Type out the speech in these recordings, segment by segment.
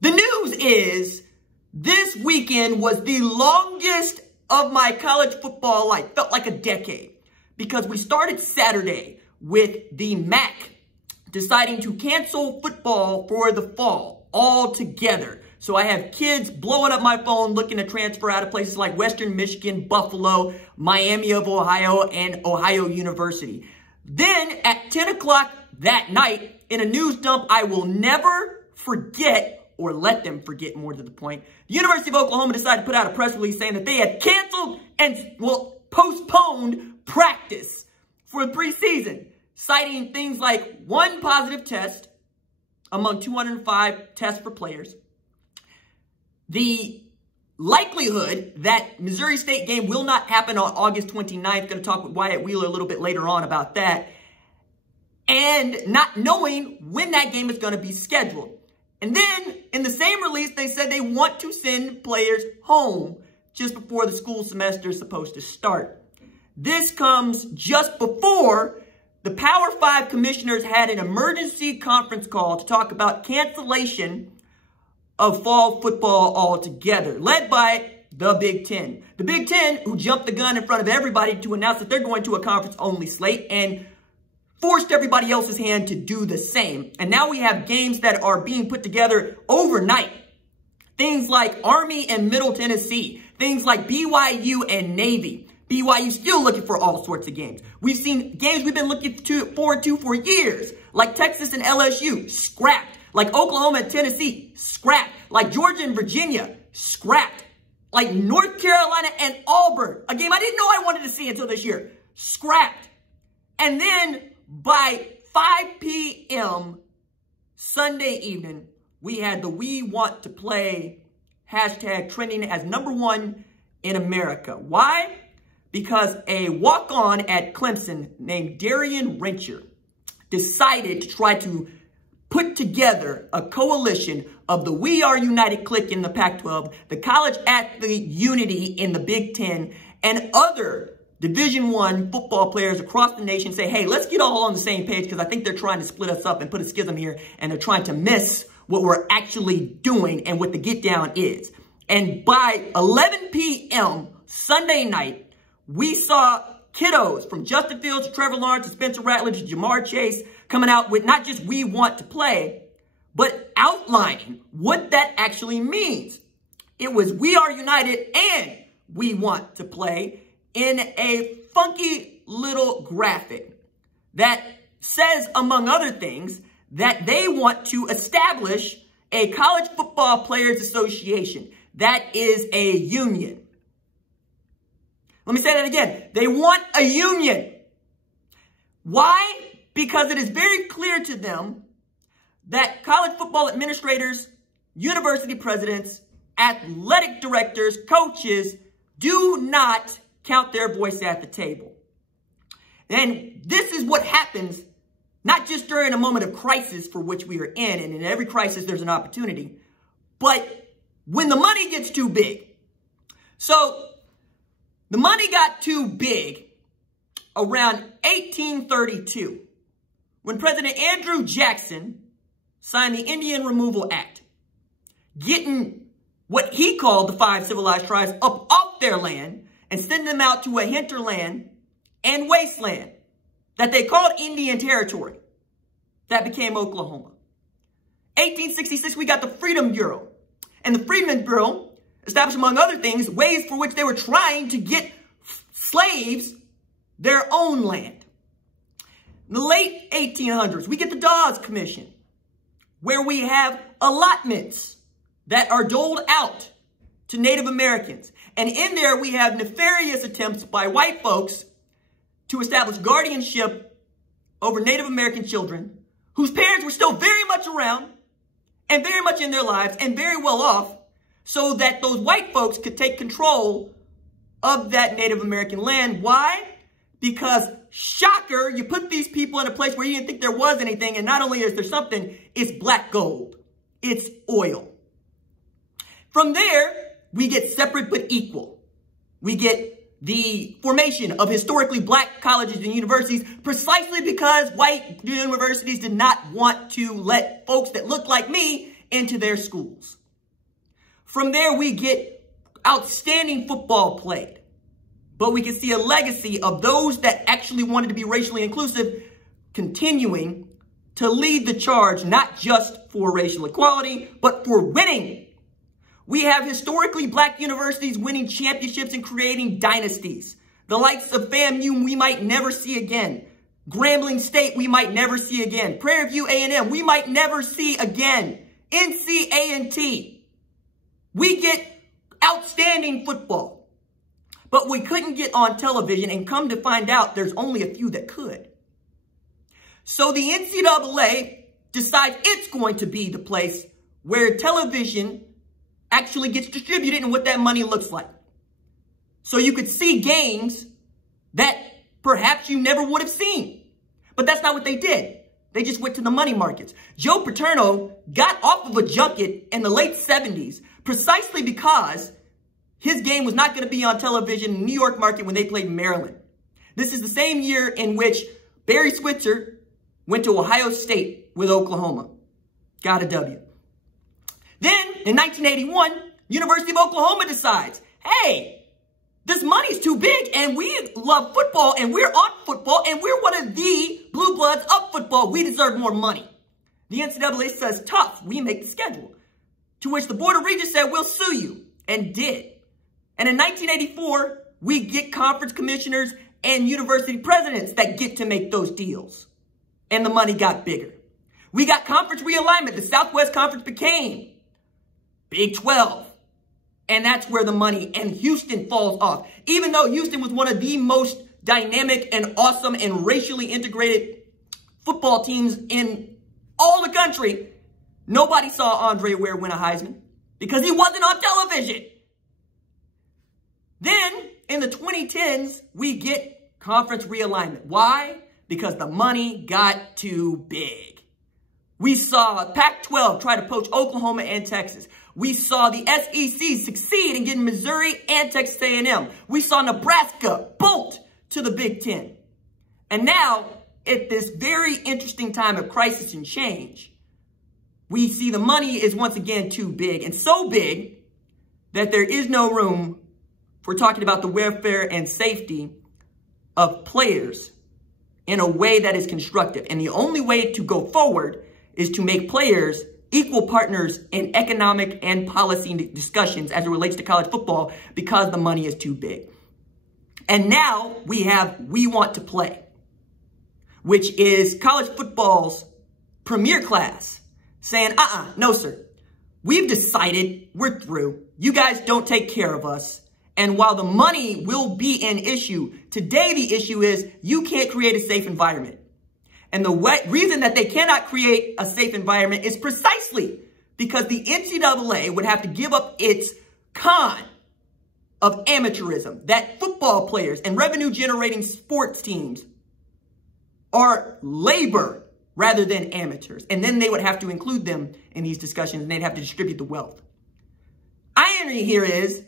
The news is this weekend was the longest of my college football life. Felt like a decade because we started Saturday with the MAC deciding to cancel football for the fall altogether. So I have kids blowing up my phone looking to transfer out of places like Western Michigan, Buffalo, Miami of Ohio, and Ohio University. Then at 10 o'clock that night, in a news dump I will never forget, or let them forget more to the point, the University of Oklahoma decided to put out a press release saying that they had canceled and, postponed practice for the preseason, citing things like one positive test among 205 tests for players, the likelihood that Missouri State game will not happen on August 29th, going to talk with Wyatt Wheeler a little bit later on about that, and not knowing when that game is going to be scheduled. And then, in the same release, they said they want to send players home just before the school semester is supposed to start. This comes just before the Power 5 commissioners had an emergency conference call to talk about cancellation of fall football altogether, led by the Big Ten. The Big Ten, who jumped the gun in front of everybody to announce that they're going to a conference-only slate and forced everybody else's hand to do the same. And now we have games that are being put together overnight. Things like Army and Middle Tennessee. Things like BYU and Navy. BYU still looking for all sorts of games. We've seen games we've been looking forward to for years, like Texas and LSU, scrapped. Like Oklahoma and Tennessee, scrapped. Like Georgia and Virginia, scrapped. Like North Carolina and Auburn, a game I didn't know I wanted to see until this year, scrapped. And then by 5 p.m. Sunday evening, we had the We Want to Play hashtag trending as #1 in America. Why? Because a walk-on at Clemson named Darian Rencher decided to try to put together a coalition of the We Are United clique in the Pac-12, the college athlete unity in the Big Ten, and other Division I football players across the nation. Say, hey, let's get all on the same page because I think they're trying to split us up and put a schism here, and they're trying to miss what we're actually doing and what the get down is. And by 11 p.m. Sunday night, we saw kiddos from Justin Fields to Trevor Lawrence to Spencer Rattler to Jamar Chase coming out with not just We Want to Play, but outlining what that actually means. It was We Are United and We Want to Play in a funky little graphic that says, among other things, that they want to establish a college football players association. That is a union. Let me say that again. They want a union. Why? Because it is very clear to them that college football administrators, university presidents, athletic directors, coaches do not count their voice at the table. And this is what happens, not just during a moment of crisis for which we are in, and in every crisis there's an opportunity, but when the money gets too big. So the money got too big around 1832 when President Andrew Jackson signed the Indian Removal Act, getting what he called the 5 civilized tribes up off their land and sending them out to a hinterland and wasteland that they called Indian Territory. That became Oklahoma. 1866, we got the Freedom Bureau. And the Freedmen's Bureau established, among other things, ways for which they were trying to get slaves their own land. In the late 1800s, we get the Dawes Commission, where we have allotments that are doled out to Native Americans. And in there, we have nefarious attempts by white folks to establish guardianship over Native American children whose parents were still very much around and very much in their lives and very well off, so that those white folks could take control of that Native American land. Why? Because, shocker, you put these people in a place where you didn't think there was anything, and not only is there something, it's black gold. It's oil. From there, we get separate but equal. We get the formation of historically black colleges and universities precisely because white universities did not want to let folks that looked like me into their schools. From there, we get outstanding football played. But we can see a legacy of those that actually wanted to be racially inclusive continuing to lead the charge, not just for racial equality, but for winning. We have historically black universities winning championships and creating dynasties. The likes of FAMU we might never see again. Grambling State we might never see again. Prairie View A&M we might never see again. NC-A&T. We get outstanding football. But we couldn't get on television, and come to find out there's only a few that could. So the NCAA decides it's going to be the place where television actually gets distributed and what that money looks like. So you could see games that perhaps you never would have seen. But that's not what they did. They just went to the money markets. Joe Paterno got off of a junket in the late 70s precisely because his game was not going to be on television in the New York market when they played Maryland. This is the same year in which Barry Switzer went to Ohio State with Oklahoma. Got a W. Then, in 1981, University of Oklahoma decides, hey, this money's too big, and we love football, and we're on football, and we're one of the blue bloods of football. We deserve more money. The NCAA says, tough, we make the schedule. To which the Board of Regents said, we'll sue you, and did. And in 1984, we get conference commissioners and university presidents that get to make those deals. And the money got bigger. We got conference realignment. The Southwest Conference became Big 12. And that's where the money, and Houston falls off. Even though Houston was one of the most dynamic and awesome and racially integrated football teams in all the country, nobody saw Andre Ware win a Heisman because he wasn't on television. Then, in the 2010s, we get conference realignment. Why? Because the money got too big. We saw Pac-12 try to poach Oklahoma and Texas. We saw the SEC succeed in getting Missouri and Texas A&M. We saw Nebraska bolt to the Big Ten. And now, at this very interesting time of crisis and change, we see the money is once again too big. And so big that there is no room for talking about the welfare and safety of players in a way that is constructive. And the only way to go forward is to make players equal partners in economic and policy discussions as it relates to college football because the money is too big. And now we have We Want to Play, which is college football's premier class saying, no, sir. We've decided we're through. You guys don't take care of us. And while the money will be an issue, today the issue is you can't create a safe environment. And the reason that they cannot create a safe environment is precisely because the NCAA would have to give up its con of amateurism, that football players and revenue-generating sports teams are labor rather than amateurs. And then they would have to include them in these discussions, and they'd have to distribute the wealth. Irony here is,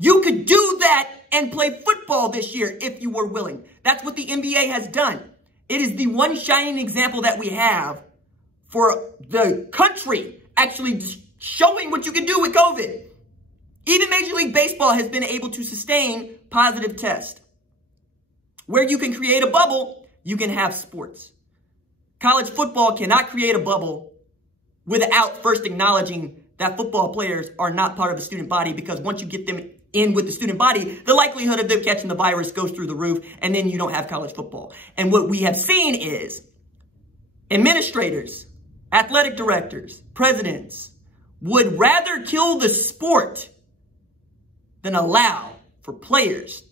you could do that and play football this year if you were willing. That's what the NBA has done. It is the one shining example that we have for the country actually showing what you can do with COVID. Even Major League Baseball has been able to sustain positive tests. Where you can create a bubble, you can have sports. College football cannot create a bubble without first acknowledging that football players are not part of the student body, because once you get them in with the student body, the likelihood of them catching the virus goes through the roof, and then you don't have college football. And what we have seen is administrators, athletic directors, presidents would rather kill the sport than allow for players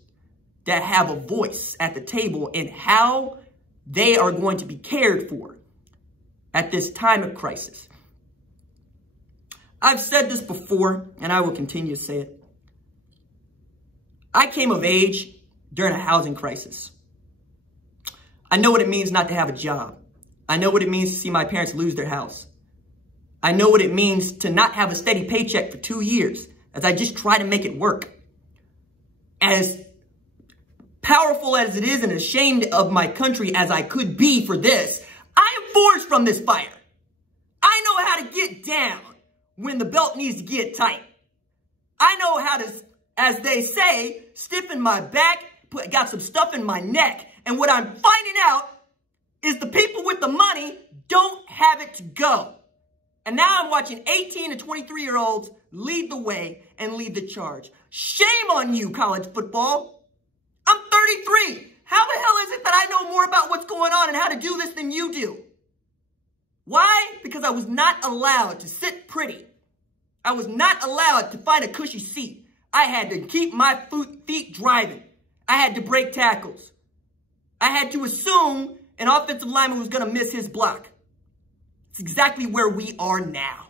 that have a voice at the table in how they are going to be cared for at this time of crisis. I've said this before, and I will continue to say it. I came of age during a housing crisis. I know what it means not to have a job. I know what it means to see my parents lose their house. I know what it means to not have a steady paycheck for 2 years as I just try to make it work. As powerful as it is and ashamed of my country as I could be for this, I am forged from this fire. I know how to get down. when the belt needs to get tight. I know how to, as they say, stiffen my back, got some stuff in my neck. And what I'm finding out is the people with the money don't have it to go. And now I'm watching 18 and 23-year-olds lead the way and lead the charge. Shame on you, college football. I'm 33. How the hell is it that I know more about what's going on and how to do this than you do? Why? Because I was not allowed to sit pretty. I was not allowed to find a cushy seat. I had to keep my feet driving. I had to break tackles. I had to assume an offensive lineman was going to miss his block. It's exactly where we are now.